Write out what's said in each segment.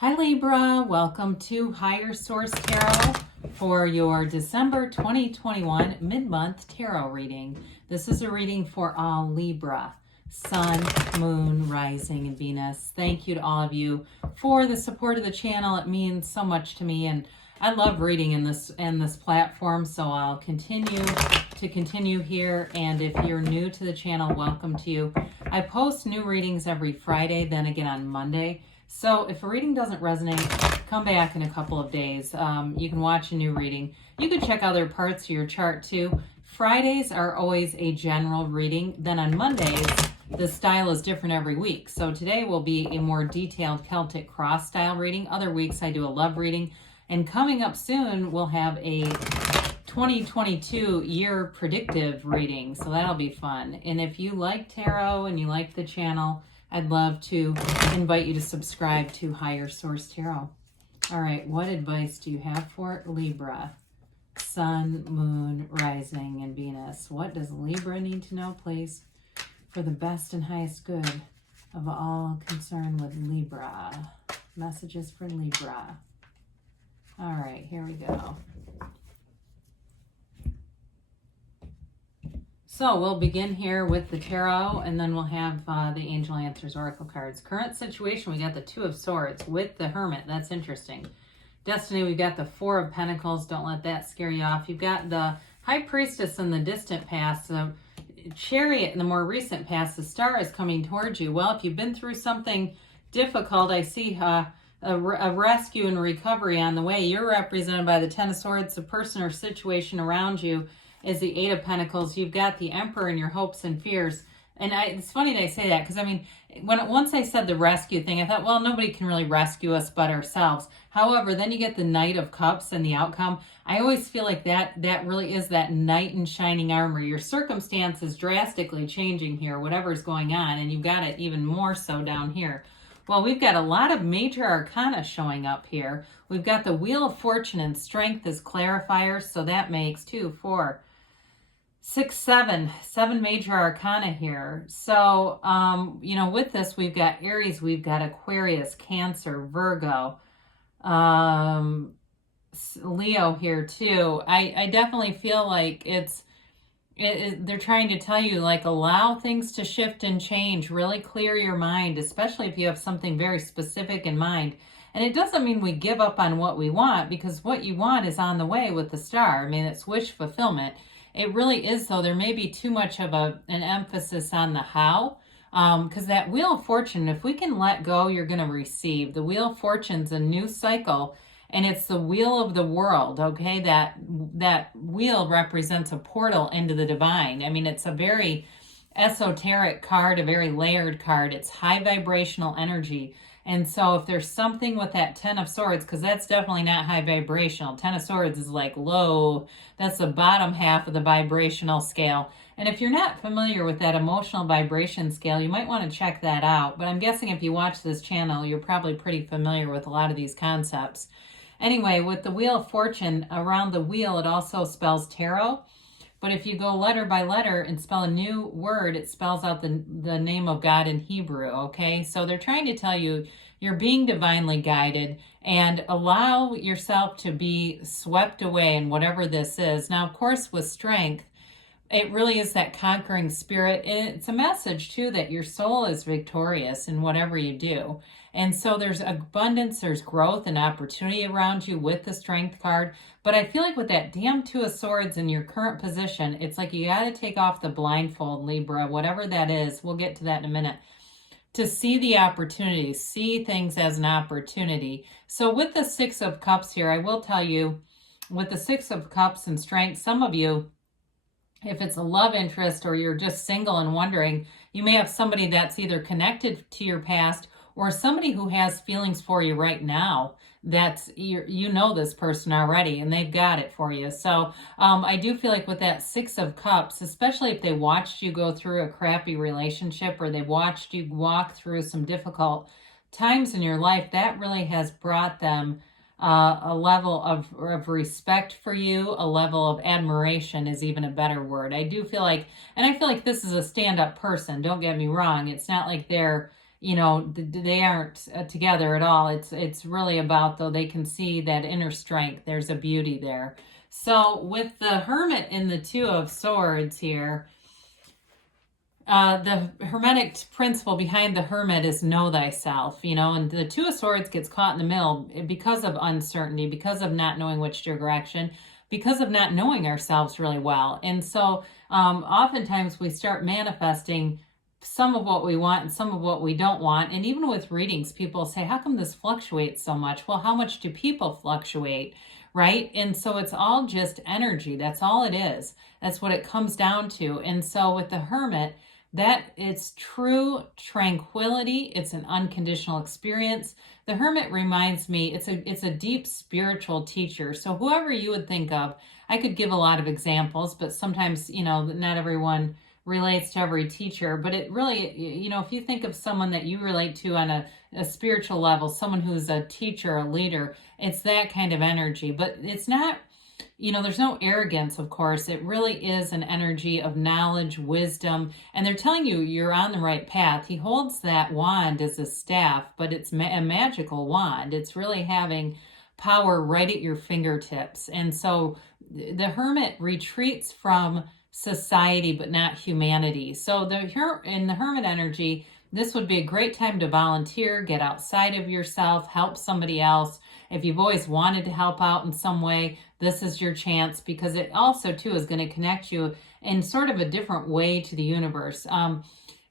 Hi Libra, welcome to Higher Source Tarot for your December 2021 mid-month tarot reading. This is a reading for all Libra, Sun, Moon, Rising, and Venus. Thank you to all of you for the support of the channel. It means so much to me, and I love reading in this platform, so I'll continue here. And if you're new to the channel, welcome to you. I post new readings every Friday, then again on Monday. So if a reading doesn't resonate, come back in a couple of days. You can watch a new reading. You can check other parts of your chart too. Fridays are always a general reading. Then on Mondays, the style is different every week. So today will be a more detailed Celtic cross style reading. Other weeks I do a love reading. And coming up soon, we'll have a 2022 year predictive reading. So that'll be fun. And if you like tarot and you like the channel, I'd love to invite you to subscribe to Higher Source Tarot. All right, what advice do you have for Libra? Sun, Moon, Rising, and Venus. What does Libra need to know, please, for the best and highest good of all concerned with Libra? Messages for Libra. All right, here we go. So we'll begin here with the tarot, and then we'll have the Angel Answers Oracle cards. Current situation, we got the Two of Swords with the Hermit. That's interesting. Destiny, we got the Four of Pentacles. Don't let that scare you off. You've got the High Priestess in the distant past, the Chariot in the more recent past. The Star is coming towards you. Well, if you've been through something difficult, I see a rescue and recovery on the way. You're represented by the Ten of Swords. The person or situation around you is the Eight of Pentacles. You've got the Emperor and your hopes and fears. And it's funny that I say that, because I mean, once I said the rescue thing, I thought, well, nobody can really rescue us but ourselves. However, then you get the Knight of Cups and the outcome. I always feel like that really is that knight in shining armor. Your circumstance is drastically changing here, whatever's going on, and you've got it even more so down here. Well, we've got a lot of major arcana showing up here. We've got the Wheel of Fortune and Strength as clarifiers, so that makes 2, 4, 6, 7 major arcana here. So, with this, we've got Aries, we've got Aquarius, Cancer, Virgo, Leo here too. I definitely feel like they're trying to tell you, like, allow things to shift and change. Really clear your mind, especially if you have something very specific in mind. And it doesn't mean we give up on what we want, because what you want is on the way with the Star. I mean, it's wish fulfillment. It really is, though. There may be too much of an emphasis on the how, because that Wheel of Fortune, if we can let go, you're going to receive. The Wheel of Fortune's a new cycle, and it's the wheel of the world, okay? That wheel represents a portal into the divine. I mean, it's a very esoteric card, a very layered card. It's high vibrational energy. And so if there's something with that Ten of Swords, because that's definitely not high vibrational. Ten of Swords is like low. That's the bottom half of the vibrational scale. And if you're not familiar with that emotional vibration scale, you might want to check that out. But I'm guessing if you watch this channel, you're probably pretty familiar with a lot of these concepts. Anyway, with the Wheel of Fortune, around the wheel, it also spells tarot. But if you go letter by letter and spell a new word, it spells out the name of God in Hebrew, okay? So they're trying to tell you you're being divinely guided, and allow yourself to be swept away in whatever this is. Now, of course, with strength, it really is that conquering spirit. It's a message, too, that your soul is victorious in whatever you do. And so there's abundance, there's growth and opportunity around you with the Strength card. But I feel like with that damn Two of Swords in your current position, it's like you got to take off the blindfold, Libra, whatever that is. We'll get to that in a minute. To see the opportunity, see things as an opportunity. So with the Six of Cups here, I will tell you, with the Six of Cups and Strength, some of you, if it's a love interest or you're just single and wondering, you may have somebody that's either connected to your past or somebody who has feelings for you right now. That's, you know this person already, and they've got it for you. So I do feel like with that Six of Cups, especially if they watched you go through a crappy relationship or they watched you walk through some difficult times in your life, that really has brought them a level of respect for you, a level of admiration is even a better word. I do feel like, and I feel like this is a stand-up person, don't get me wrong. It's not like they're they aren't together at all. It's really about, though, they can see that inner strength. There's a beauty there. So with the Hermit in the Two of Swords here, the Hermetic principle behind the Hermit is know thyself, and the Two of Swords gets caught in the middle because of uncertainty, because of not knowing which direction, because of not knowing ourselves really well. And so oftentimes we start manifesting some of what we want and some of what we don't want. And even with readings, people say, how come this fluctuates so much? Well, how much do people fluctuate, right? And so it's all just energy. That's all it is. That's what it comes down to. And so with the Hermit, that it's true tranquility. It's an unconditional experience. The Hermit reminds me, it's a deep spiritual teacher. So whoever you would think of, I could give a lot of examples, but sometimes, not everyone relates to every teacher. But it really, if you think of someone that you relate to on a spiritual level, someone who's a teacher, a leader, it's that kind of energy. But it's not, there's no arrogance, of course. It really is an energy of knowledge, wisdom, and they're telling you you're on the right path. He holds that wand as a staff, but it's a magical wand. It's really having power right at your fingertips. And so the Hermit retreats from society, but not humanity. So in the Hermit energy, this would be a great time to volunteer, get outside of yourself, help somebody else. If you've always wanted to help out in some way, this is your chance, because it also, too, is going to connect you in sort of a different way to the universe.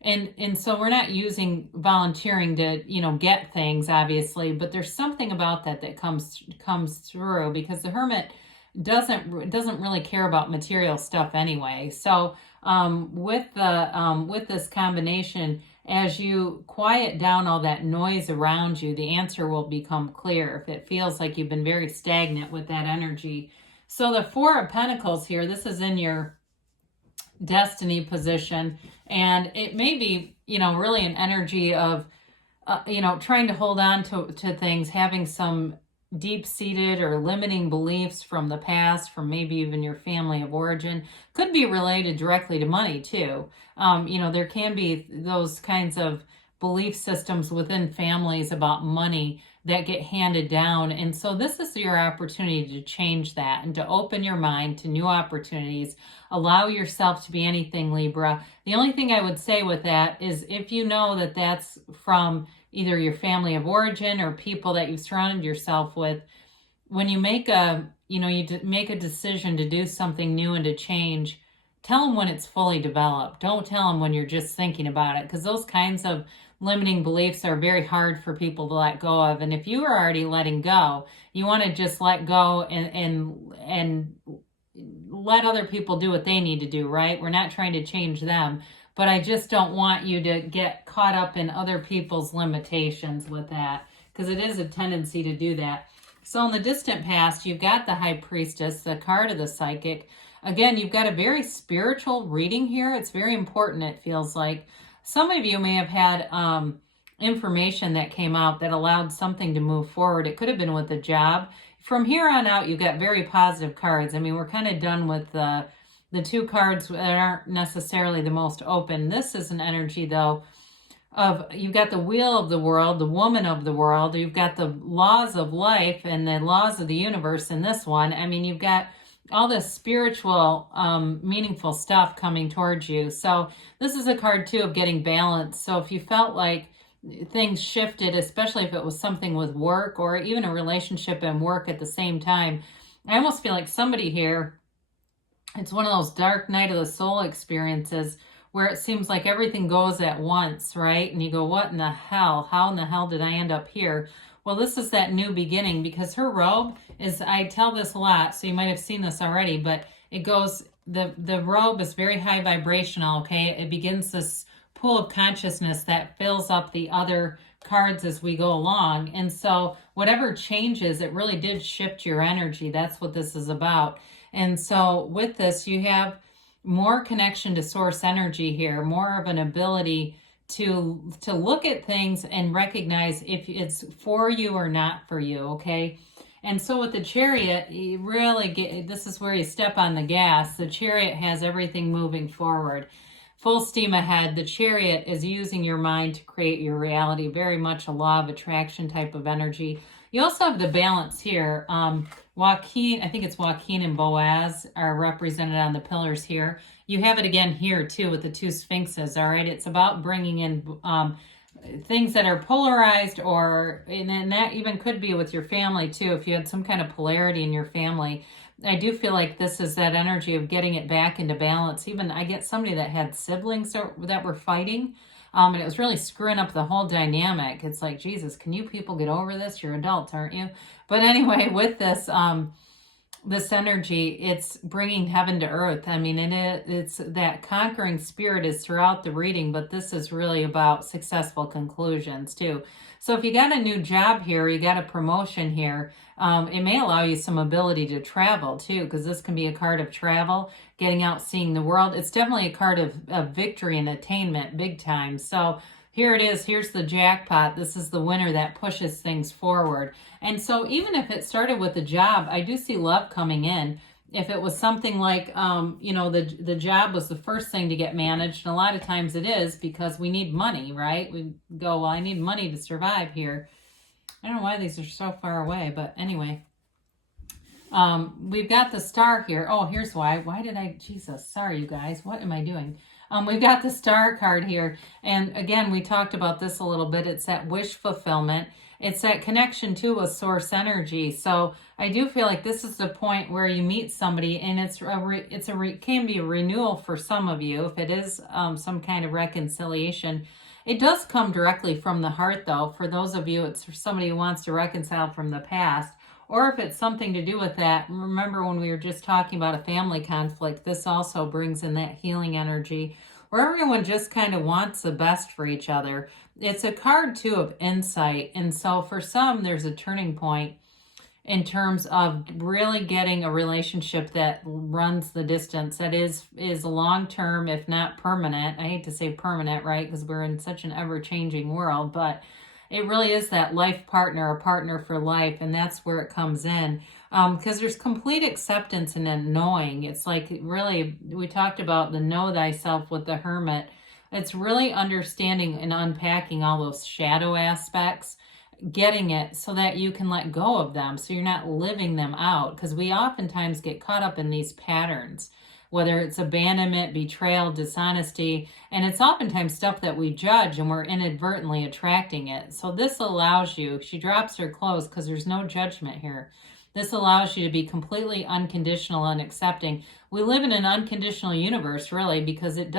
And so we're not using volunteering to, get things, obviously, but there's something about that comes through, because the Hermit doesn't really care about material stuff anyway. So with this combination, as you quiet down all that noise around you, the answer will become clear if it feels like you've been very stagnant with that energy. So the Four of Pentacles here, this is in your destiny position, and it may be, really an energy of, trying to hold on to things, having some deep-seated or limiting beliefs from the past, from maybe even your family of origin. Could be related directly to money too. There can be those kinds of belief systems within families about money that get handed down. And so this is your opportunity to change that and to open your mind to new opportunities. Allow yourself to be anything, Libra. The only thing I would say with that is, if you know that that's from either your family of origin or people that you've surrounded yourself with, when you make make a decision to do something new and to change, tell them when it's fully developed. Don't tell them when you're just thinking about it, because those kinds of limiting beliefs are very hard for people to let go of. And if you are already letting go, you want to just let go and let other people do what they need to do, right? We're not trying to change them. But I just don't want you to get caught up in other people's limitations with that, because it is a tendency to do that. So in the distant past, you've got the High Priestess, the card of the Psychic. Again, you've got a very spiritual reading here. It's very important, it feels like. Some of you may have had information that came out that allowed something to move forward. It could have been with a job. From here on out, you've got very positive cards. I mean, we're kind of done with the two cards that aren't necessarily the most open. This is an energy, though, of you've got the wheel of the world, the woman of the world. You've got the laws of life and the laws of the universe in this one. I mean, you've got all this spiritual, meaningful stuff coming towards you. So this is a card, too, of getting balance. So if you felt like things shifted, especially if it was something with work or even a relationship and work at the same time, I almost feel like somebody here, it's one of those dark night of the soul experiences where it seems like everything goes at once, right? And you go, what in the hell? How in the hell did I end up here? Well, this is that new beginning, because her robe is, I tell this a lot, so you might have seen this already, but it goes, the robe is very high vibrational, okay? It begins this pool of consciousness that fills up the other cards as we go along. And so whatever changes, it really did shift your energy. That's what this is about. And so with this, you have more connection to source energy here, more of an ability to look at things and recognize if it's for you or not for you, okay? And so with the Chariot, you really get, this is where you step on the gas. The Chariot has everything moving forward. full steam ahead. The Chariot is using your mind to create your reality, very much a law of attraction type of energy. You also have the Balance here. Joaquin, I think it's Joaquin and Boaz are represented on the pillars here. You have it again here too with the two Sphinxes, all right? It's about bringing in things that are polarized, and that even could be with your family too. If you had some kind of polarity in your family, I do feel like this is that energy of getting it back into balance. Even I get somebody that had siblings that were fighting, and it was really screwing up the whole dynamic. It's like, Jesus, can you people get over this? You're adults, aren't you? But anyway, with this, this energy, it's bringing heaven to earth. I mean, it's that conquering spirit is throughout the reading, but this is really about successful conclusions too. So if you got a new job here, you got a promotion here, it may allow you some ability to travel too, because this can be a card of travel, getting out, seeing the world. It's definitely a card of victory and attainment, big time. So here it is. Here's the jackpot. This is the winner that pushes things forward. And so even if it started with a job, I do see love coming in. If it was something like, the job was the first thing to get managed, and a lot of times it is because we need money, right? We go, well, I need money to survive here. I don't know why these are so far away, but anyway. We've got the Star here. Oh, here's why. Why did Jesus, sorry you guys. What am I doing? We've got the Star card here. And again, we talked about this a little bit. It's that wish fulfillment. It's that connection to a source energy. So I do feel like this is the point where you meet somebody, and can be a renewal for some of you. If it is some kind of reconciliation, it does come directly from the heart, though. For those of you, it's for somebody who wants to reconcile from the past. Or if it's something to do with that, remember when we were just talking about a family conflict, this also brings in that healing energy where everyone just kind of wants the best for each other. It's a card, too, of insight. And so for some, there's a turning point in terms of really getting a relationship that runs the distance, that is long-term, if not permanent. I hate to say permanent, right, because we're in such an ever-changing world, but it really is that life partner, a partner for life, and that's where it comes in. Because there's complete acceptance and then knowing. It's like really, we talked about the know thyself with the Hermit. It's really understanding and unpacking all those shadow aspects, getting it so that you can let go of them, so you're not living them out. Because we oftentimes get caught up in these patterns, whether it's abandonment, betrayal, dishonesty, and it's oftentimes stuff that we judge and we're inadvertently attracting it. So this allows you, she drops her clothes because there's no judgment here. This allows you to be completely unconditional and accepting. We live in an unconditional universe, really, because it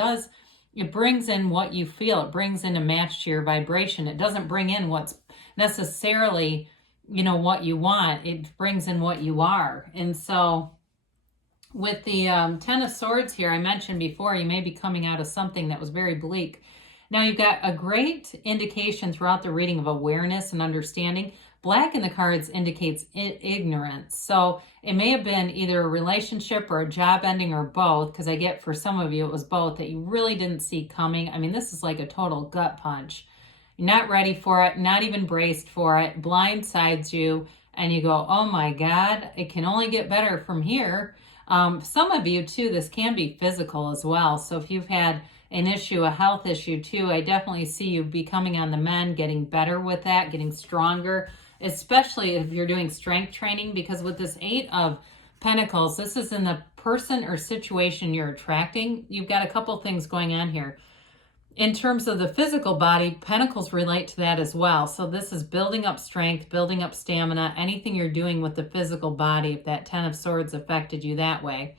brings in what you feel. It brings in a match to your vibration. It doesn't bring in what's necessarily, what you want. It brings in what you are. And so with the Ten of Swords here, I mentioned before, you may be coming out of something that was very bleak. Now, you've got a great indication throughout the reading of awareness and understanding. Black in the cards indicates ignorance. So it may have been either a relationship or a job ending or both, because I get for some of you it was both, that you really didn't see coming. I mean, this is like a total gut punch. You're not ready for it, not even braced for it, blindsides you, and you go, oh my God, it can only get better from here. Some of you, too, this can be physical as well. So if you've had an issue, a health issue, too, I definitely see you becoming on the mend, getting better with that, getting stronger, especially if you're doing strength training, because with this Eight of Pentacles, this is in the person or situation you're attracting. You've got a couple things going on here. In terms of the physical body, Pentacles relate to that as well. So this is building up strength, building up stamina, anything you're doing with the physical body, if that Ten of Swords affected you that way.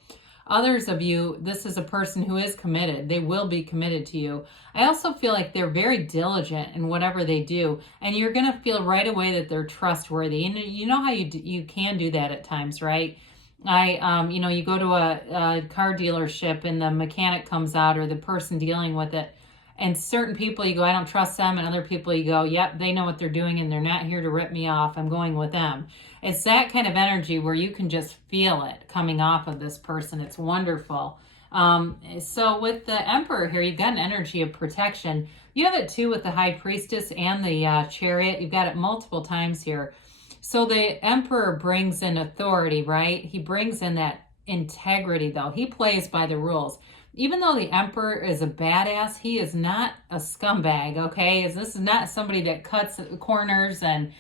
Others of you, this is a person who is committed. They will be committed to you. I also feel like they're very diligent in whatever they do, and you're going to feel right away that they're trustworthy. And you know how you can do that at times, right? You go to a car dealership and the mechanic comes out, or the person dealing with it, and certain people you go, I don't trust them, and other people you go, yep, they know what they're doing and they're not here to rip me off. I'm going with them. It's that kind of energy where you can just feel it coming off of this person. It's wonderful. So with the Emperor here, you've got an energy of protection. You have it too with the High Priestess and the Chariot. You've got it multiple times here. So the Emperor brings in authority, right? He brings in that integrity, though. He plays by the rules. even though the Emperor is a badass, he is not a scumbag, okay? This is not somebody that cuts corners, and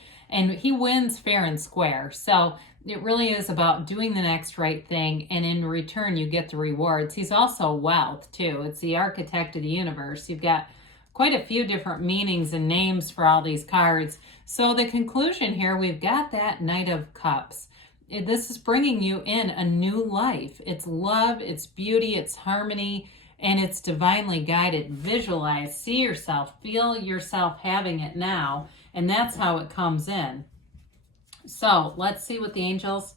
he wins fair and square. So it really is about doing the next right thing, and in return you get the rewards. He's also wealth too. It's the architect of the universe. You've got quite a few different meanings and names for all these cards. So the conclusion here, we've got that Knight of Cups. This is bringing you in a new life. It's love, it's beauty, it's harmony, and it's divinely guided. Visualize, see yourself, feel yourself having it now, and that's how it comes in. So let's see what the angels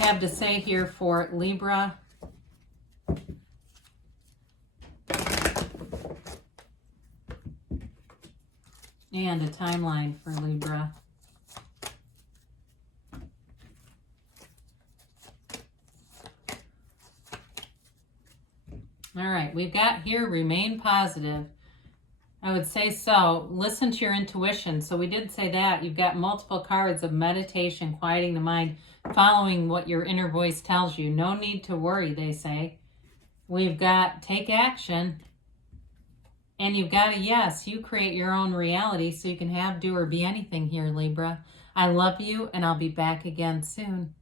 have to say here for Libra. And a timeline for Libra. All right, we've got here, remain positive. I would say so. Listen to your intuition. So we did say that. You've got multiple cards of meditation, quieting the mind, following what your inner voice tells you. No need to worry, they say. We've got take action. And you've got a yes. You create your own reality, so you can have, do, or be anything here, Libra. I love you, and I'll be back again soon.